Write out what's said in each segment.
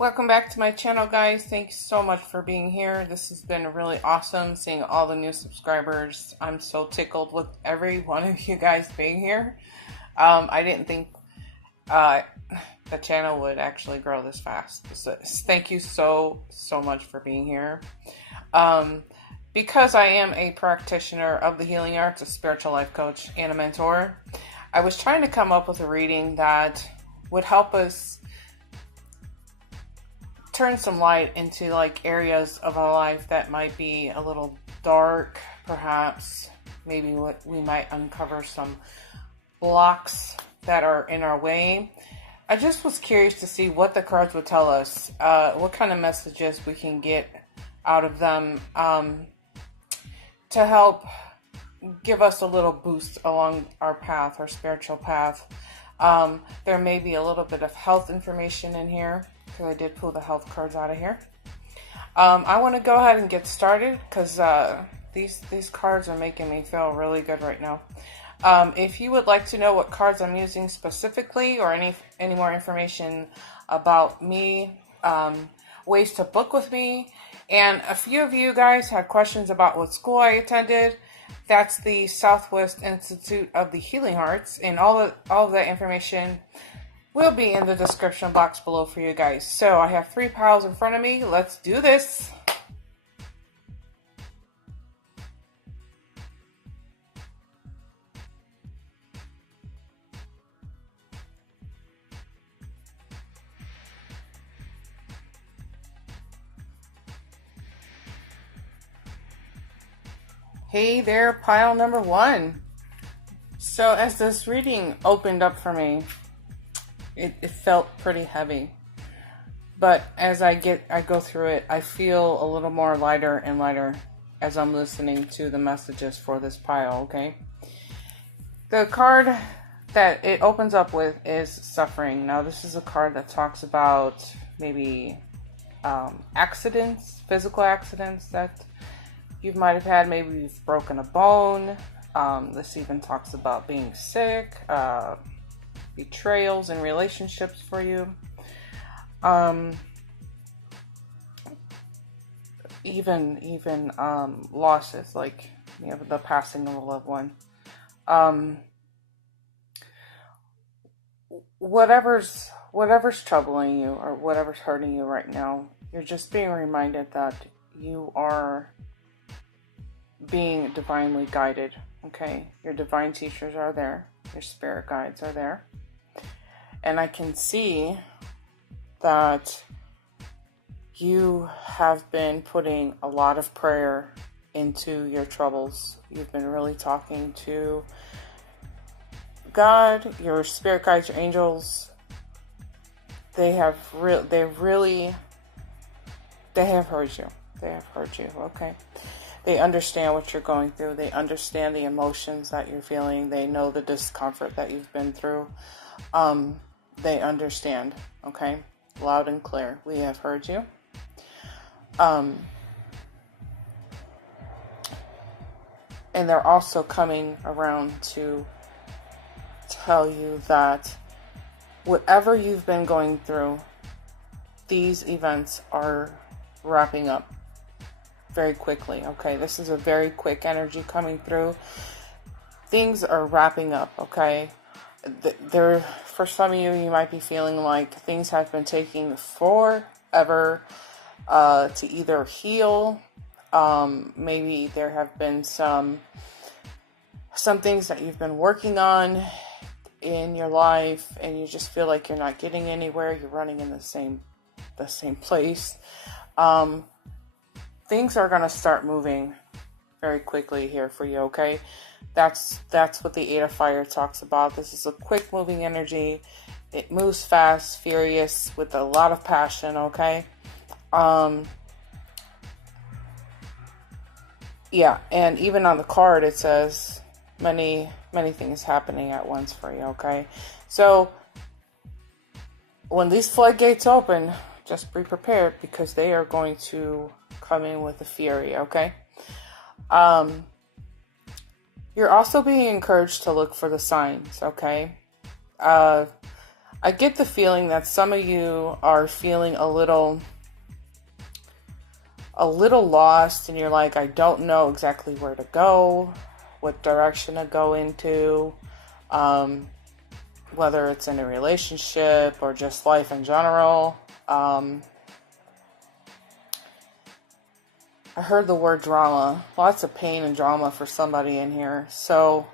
Welcome back to my channel, guys. Thanks so much for being here. This has been really awesome seeing all the new subscribers. I'm so tickled with every one of you guys being here. I didn't think the channel would actually grow this fast. So thank you so much for being here. Because I am a practitioner of the healing arts, a spiritual life coach, and a mentor, I was trying to come up with a reading that would help us turn some light into like areas of our life that might be a little dark, perhaps. Maybe we might uncover some blocks that are in our way. I just was curious to see what the cards would tell us, what kind of messages we can get out of them to help give us a little boost along our path, our spiritual path. There may be a little bit of health information in here, because I did pull the health cards out of here. I want to go ahead and get started because these cards are making me feel really good right now. If you would like to know what cards I'm using specifically, or any more information about me, ways to book with me, and a few of you guys had questions about what school I attended. That's the Southwest Institute of the Healing Arts, and all of that information will be in the description box below for you guys. So I have 3 piles in front of me. Let's do this. Hey there, pile number 1. So as this reading opened up for me, it felt pretty heavy. But as I go through it, I feel a little more lighter and lighter as I'm listening to the messages for this pile, okay? The card that it opens up with is suffering. Now this is a card that talks about maybe accidents, physical accidents that you might have had. Maybe you've broken a bone. This even talks about being sick, betrayals in relationships for you. Even losses, like, you know, the passing of a loved one. Whatever's troubling you or whatever's hurting you right now, you're just being reminded that you are being divinely guided, okay? Your divine teachers are there. Your spirit guides are there. And I can see that you have been putting a lot of prayer into your troubles. You've been really talking to God, your spirit guides, your angels. They have heard you. They have heard you, okay? They understand what you're going through. They understand the emotions that you're feeling. They know the discomfort that you've been through. They understand, okay? Loud and clear. We have heard you. And they're also coming around to tell you that whatever you've been going through, these events are wrapping up very quickly, okay? This is a very quick energy coming through. Things are wrapping up, okay? For some of you, you might be feeling like things have been taking forever to either heal. Maybe there have been some things that you've been working on in your life, and you just feel like you're not getting anywhere. You're running in the same place. Things are going to start moving very quickly here for you, okay? That's what the 8 of Fire talks about. This is a quick moving energy. It moves fast, furious, with a lot of passion, okay? Yeah, and even on the card it says many things happening at once for you, okay? So when these floodgates open, just be prepared, because they are going to come in with a fury, okay? You're also being encouraged to look for the signs, okay? I get the feeling that some of you are feeling a little lost, and you're like, I don't know exactly where to go, what direction to go into, whether it's in a relationship or just life in general. I heard the word drama. Lots of pain and drama for somebody in here. So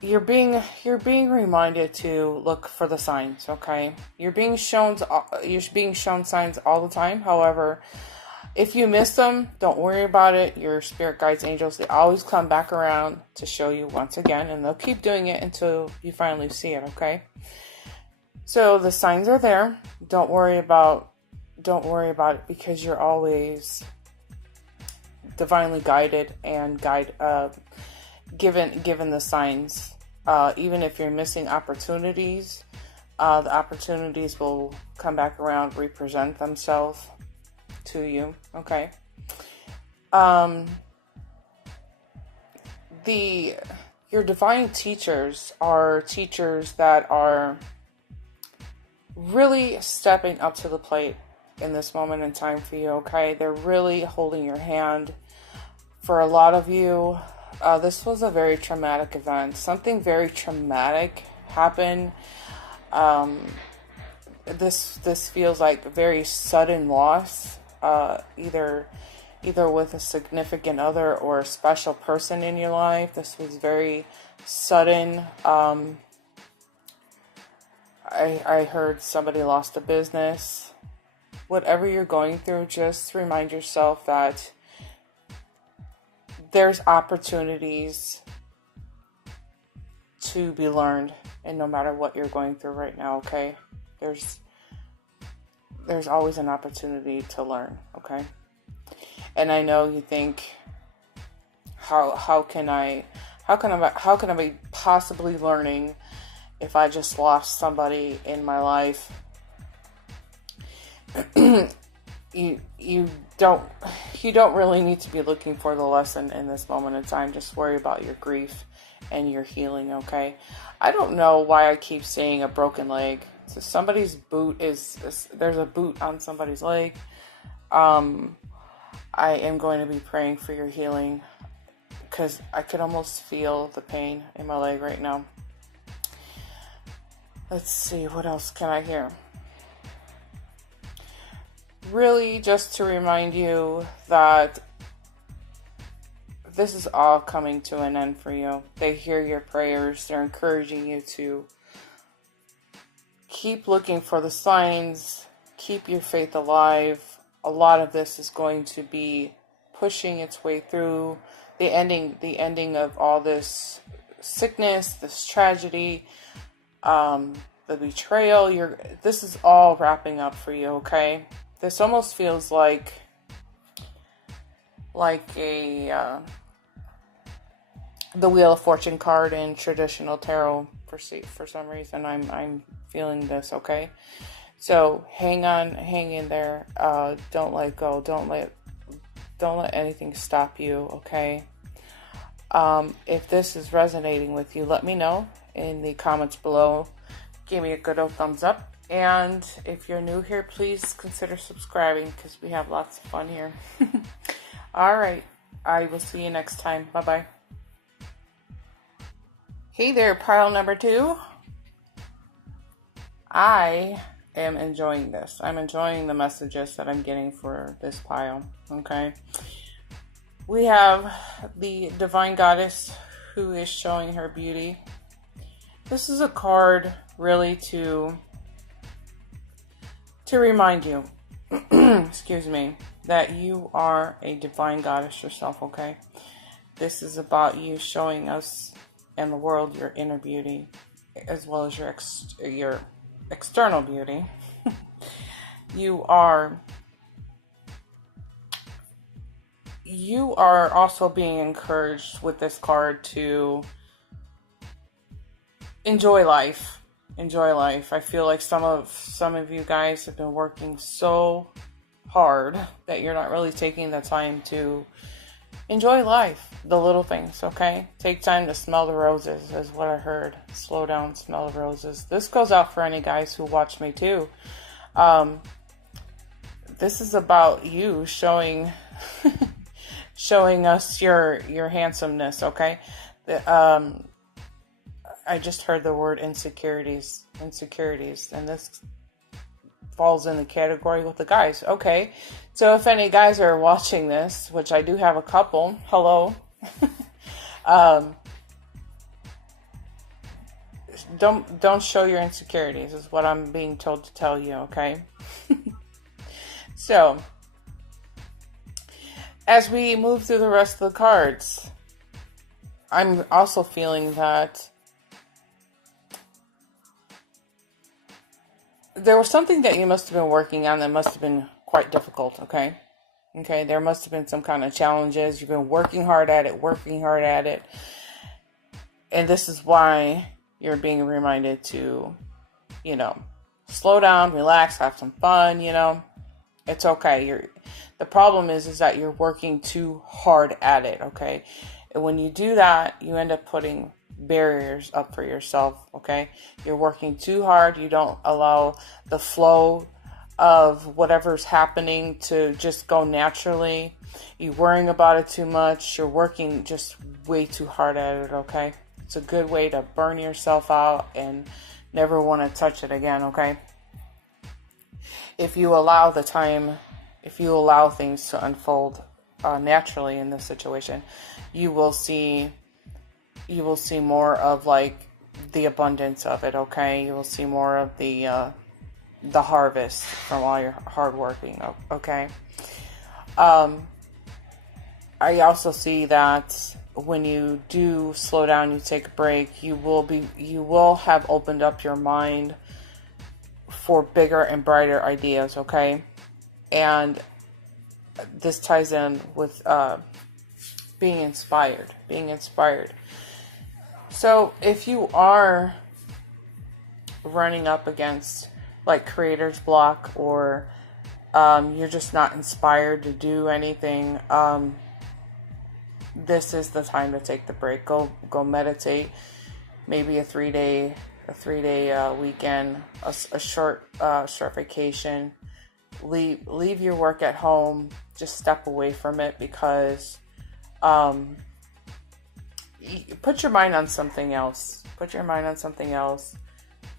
you're being reminded to look for the signs, okay? You're being shown signs all the time. However, if you miss them, don't worry about it. Your spirit guides, angels, they always come back around to show you once again, and they'll keep doing it until you finally see it, okay? So the signs are there. Don't worry about it, because you're always divinely guided and given the signs. Even if you're missing opportunities, the opportunities will come back around, represent themselves to you. Okay. Your divine teachers are teachers that are really stepping up to the plate in this moment in time for you. Okay, they're really holding your hand. For a lot of you, this was a very traumatic event. Something very traumatic happened. This feels like a very sudden loss, either with a significant other or a special person in your life. This was very sudden. I heard somebody lost a business. Whatever you're going through, just remind yourself that there's opportunities to be learned, and no matter what you're going through right now, okay? There's always an opportunity to learn, okay? And I know you think, how can I be possibly learning if I just lost somebody in my life? You don't really need to be looking for the lesson in this moment in time. Just worry about your grief and your healing, okay? I don't know why I keep saying a broken leg. So somebody's boot there's a boot on somebody's leg. I am going to be praying for your healing, because I could almost feel the pain in my leg right now. Let's see, what else can I hear? Really, just to remind you that this is all coming to an end for you. They hear your prayers. They're encouraging you to keep looking for the signs. Keep your faith alive. A lot of this is going to be pushing its way through the ending of all this sickness, this tragedy, the betrayal. This is all wrapping up for you, okay? This almost feels like the Wheel of Fortune card in traditional tarot. For some reason, I'm feeling this. Okay, so hang in there. Don't let go. Don't let anything stop you. Okay. If this is resonating with you, let me know in the comments below. Give me a good old thumbs up. And if you're new here, please consider subscribing, because we have lots of fun here. All right. I will see you next time. Bye-bye. Hey there, pile number 2. I am enjoying this. I'm enjoying the messages that I'm getting for this pile. Okay. We have the Divine Goddess who is showing her beauty. This is a card really to remind you, excuse me, that you are a divine goddess yourself, okay? This is about you showing us and the world your inner beauty, as well as your external beauty. You are also being encouraged with this card to enjoy life. Enjoy life. I feel like some of you guys have been working so hard that you're not really taking the time to enjoy life, the little things, okay? Take time to smell the roses is what I heard. Slow down, smell the roses. This goes out for any guys who watch me too. This is about you showing showing us your handsomeness, okay? I just heard the word insecurities, and this falls in the category with the guys. Okay, so if any guys are watching this, which I do have a couple, hello. Don't show your insecurities is what I'm being told to tell you, okay? So, as we move through the rest of the cards, I'm also feeling that there was something that you must have been working on that must have been quite difficult, okay? Okay, there must have been some kind of challenges. You've been working hard at it. And this is why you're being reminded to, slow down, relax, have some fun, It's okay. The problem is that you're working too hard at it, okay? And when you do that, you end up putting barriers up for yourself, okay? You're working too hard. You don't allow the flow of whatever's happening to just go naturally. You're worrying about it too much. You're working just way too hard at it, okay? It's a good way to burn yourself out and never want to touch it again, okay? If you allow things to unfold naturally in this situation, you will see more of like the abundance of it, okay? You will see more of the harvest from all your hard working, okay? I also see that when you do slow down, you take a break, you will have opened up your mind for bigger and brighter ideas, okay? And this ties in with being inspired. So if you are running up against like creator's block, or you're just not inspired to do anything, this is the time to take the break. Go meditate, maybe a 3-day weekend, a short vacation. Leave your work at home. Just step away from it, because put your mind on something else.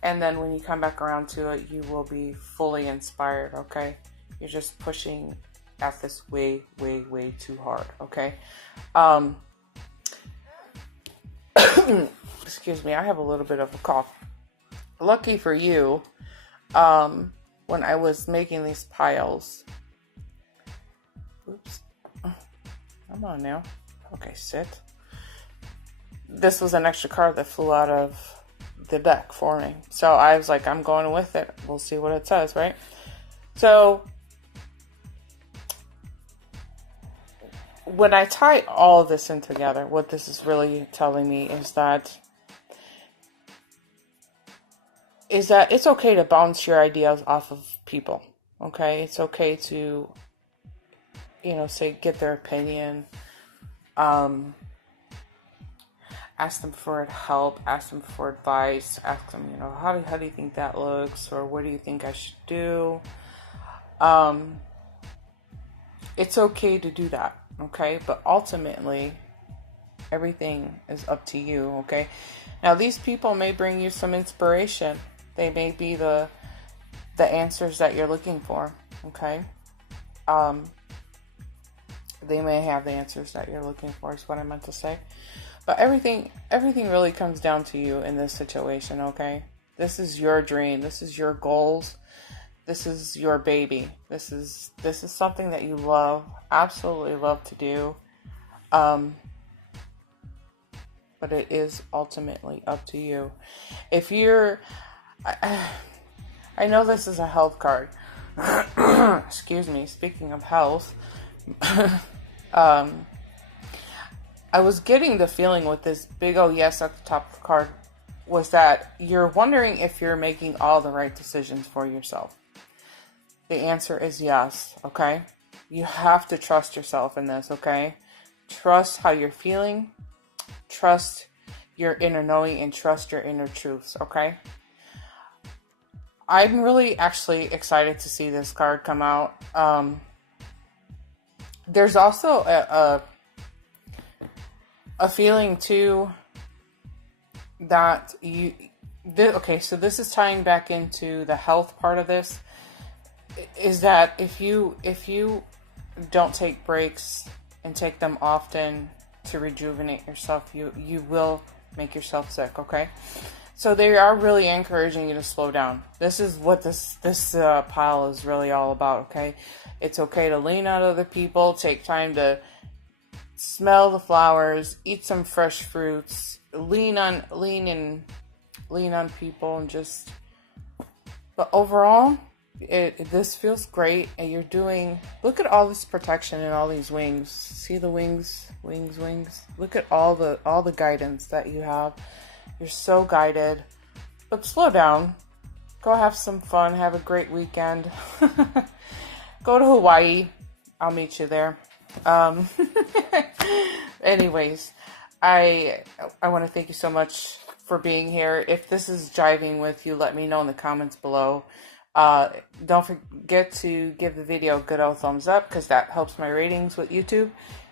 And then when you come back around to it, you will be fully inspired, okay? You're just pushing at this way, way, way too hard, okay? Excuse me, I have a little bit of a cough. Lucky for you, when I was making these piles, oops, come on now, okay, sit. This was an extra card that flew out of the deck for me. So I was like, I'm going with it. We'll see what it says, right? So when I tie all of this in together, what this is really telling me is that it's okay to bounce your ideas off of people. Okay? It's okay to, say, get their opinion. Ask them for help, ask them for advice, ask them, how do you think that looks, or what do you think I should do? It's okay to do that, okay? But ultimately, everything is up to you, okay? Now, these people may bring you some inspiration. They may be the answers that you're looking for, okay? They may have the answers that you're looking for, is what I meant to say. But everything really comes down to you in this situation, okay? This is your dream. This is your goals. This is your baby. This is something that you love, absolutely love to do. But it is ultimately up to you. If you're, I know this is a health card. Excuse me. Speaking of health, I was getting the feeling with this big old yes at the top of the card was that you're wondering if you're making all the right decisions for yourself. The answer is yes, okay? You have to trust yourself in this, okay? Trust how you're feeling. Trust your inner knowing and trust your inner truths, okay? I'm really actually excited to see this card come out. There's also a feeling too that okay, so this is tying back into the health part of this, is that if you don't take breaks and take them often to rejuvenate yourself, you will make yourself sick, okay? So they are really encouraging you to slow down. This is what this pile is really all about, okay? It's okay to lean on other people, take time to smell the flowers, eat some fresh fruits, lean on people, and just. But overall, this feels great, and you're doing. Look at all this protection and all these wings. See the wings. Look at all the guidance that you have. You're so guided, but slow down. Go have some fun. Have a great weekend. Go to Hawaii. I'll meet you there. Anyways, I want to thank you so much for being here. If this is jiving with you, let me know in the comments below. Don't forget to give the video a good old thumbs up, because that helps my ratings with YouTube.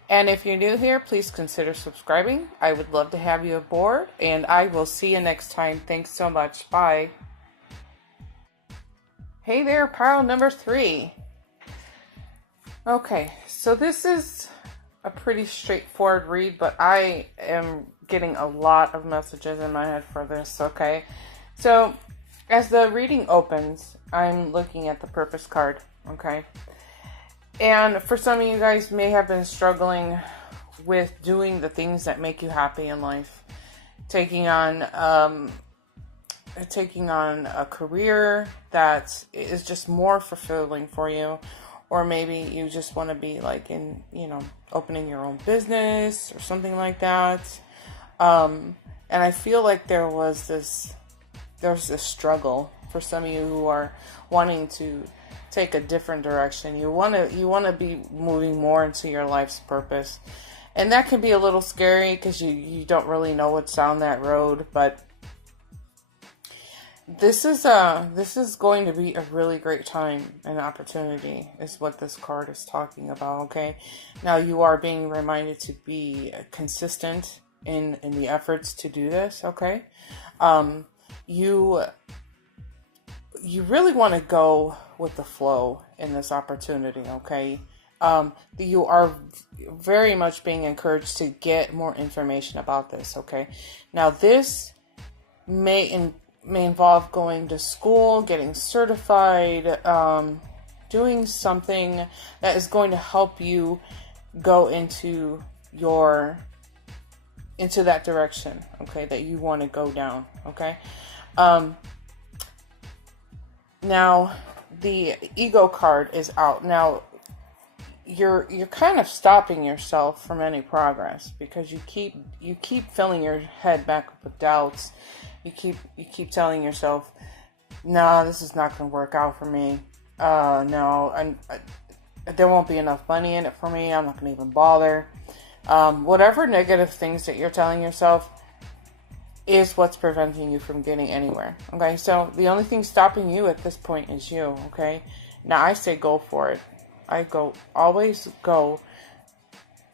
And if you're new here, please consider subscribing. I would love to have you aboard, and I will see you next time. Thanks so much. Bye. Hey there, pile number 3. Okay, so this is a pretty straightforward read, but I am getting a lot of messages in my head for this, okay? So, as the reading opens, I'm looking at the purpose card, okay? And for some of you guys may have been struggling with doing the things that make you happy in life. Taking on a career that is just more fulfilling for you. Or maybe you just want to be like in, opening your own business or something like that. And I feel like there's this struggle for some of you who are wanting to take a different direction. You want to be moving more into your life's purpose. And that can be a little scary because you don't really know what's down that road, but this is going to be a really great time and opportunity, is what this card is talking about, okay? Now you are being reminded to be consistent in the efforts to do this, okay? You really want to go with the flow in this opportunity, okay? You are very much being encouraged to get more information about this, okay? Now this may involve going to school, getting certified, doing something that is going to help you go into that direction, okay, that you want to go down, okay? Now the ego card is out. Now you're kind of stopping yourself from any progress, because you keep filling your head back up with doubts. You keep telling yourself, no, this is not going to work out for me. No, there won't be enough money in it for me. I'm not going to even bother. Whatever negative things that you're telling yourself is what's preventing you from getting anywhere. Okay, so the only thing stopping you at this point is you. Okay, now I say go for it. Always go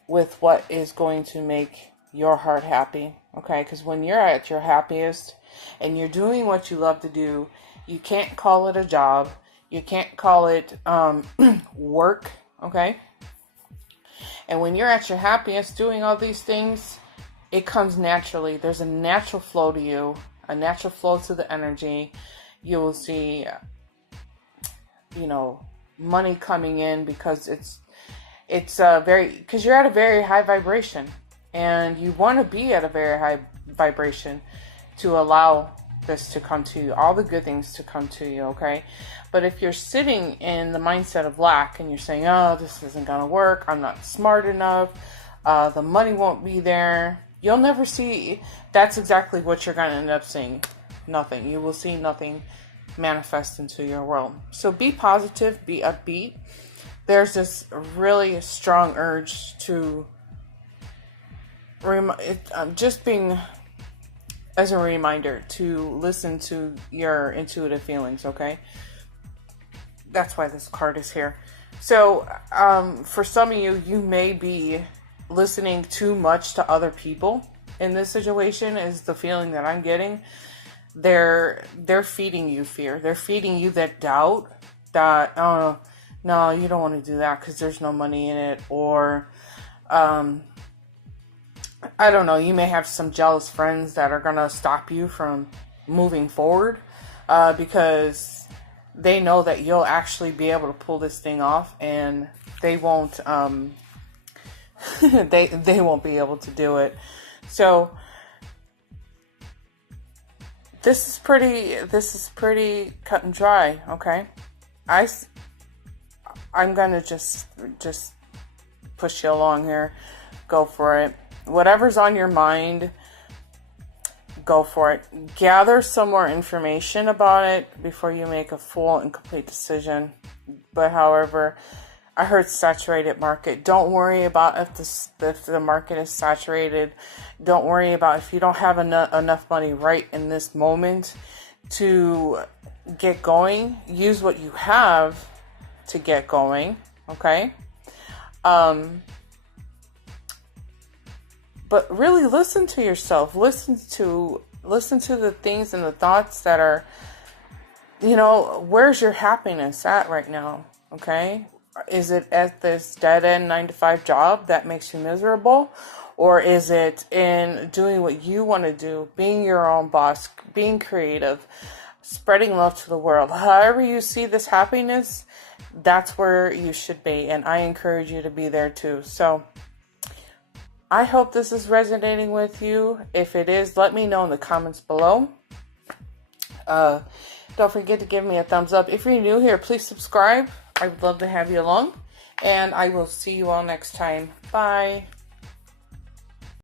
with what is going to make your heart happy. Okay, because when you're at your happiest and you're doing what you love to do, you can't call it a job. You can't call it work. Okay, and when you're at your happiest doing all these things, it comes naturally. There's a natural flow to you, a natural flow to the energy. You will see, money coming in, because because you're at a very high vibration, and you want to be at a very high vibration to allow this to come to you, all the good things to come to you, okay? But if you're sitting in the mindset of lack and you're saying, oh, this isn't going to work, I'm not smart enough, the money won't be there, you'll never see. That's exactly what you're going to end up seeing. Nothing. You will see nothing manifest into your world. So be positive, be upbeat. There's this really strong urge to just being as a reminder to listen to your intuitive feelings, okay? That's why this card is here. So, for some of you, you may be listening too much to other people in this situation, is the feeling that I'm getting. They're feeding you fear. They're feeding you that doubt that, oh, no, you don't want to do that because there's no money in it. Or, I don't know, you may have some jealous friends that are going to stop you from moving forward because they know that you'll actually be able to pull this thing off, and they won't, they won't be able to do it. So this is pretty cut and dry, okay? I'm gonna just push you along here. Go for it. Whatever's on your mind, go for it. Gather some more information about it before you make a full and complete decision. But however, I heard saturated market. Don't worry about if the market is saturated. Don't worry about if you don't have enough money right in this moment to get going. Use what you have to get going, okay? But really listen to yourself. Listen to the things and the thoughts that are, where's your happiness at right now, okay? Is it at this dead-end 9-to-5 job that makes you miserable? Or is it in doing what you want to do, being your own boss, being creative, spreading love to the world? However you see this happiness, that's where you should be. And I encourage you to be there too. So I hope this is resonating with you. If it is, let me know in the comments below. Don't forget to give me a thumbs up. If you're new here, please subscribe. I would love to have you along. And I will see you all next time. Bye.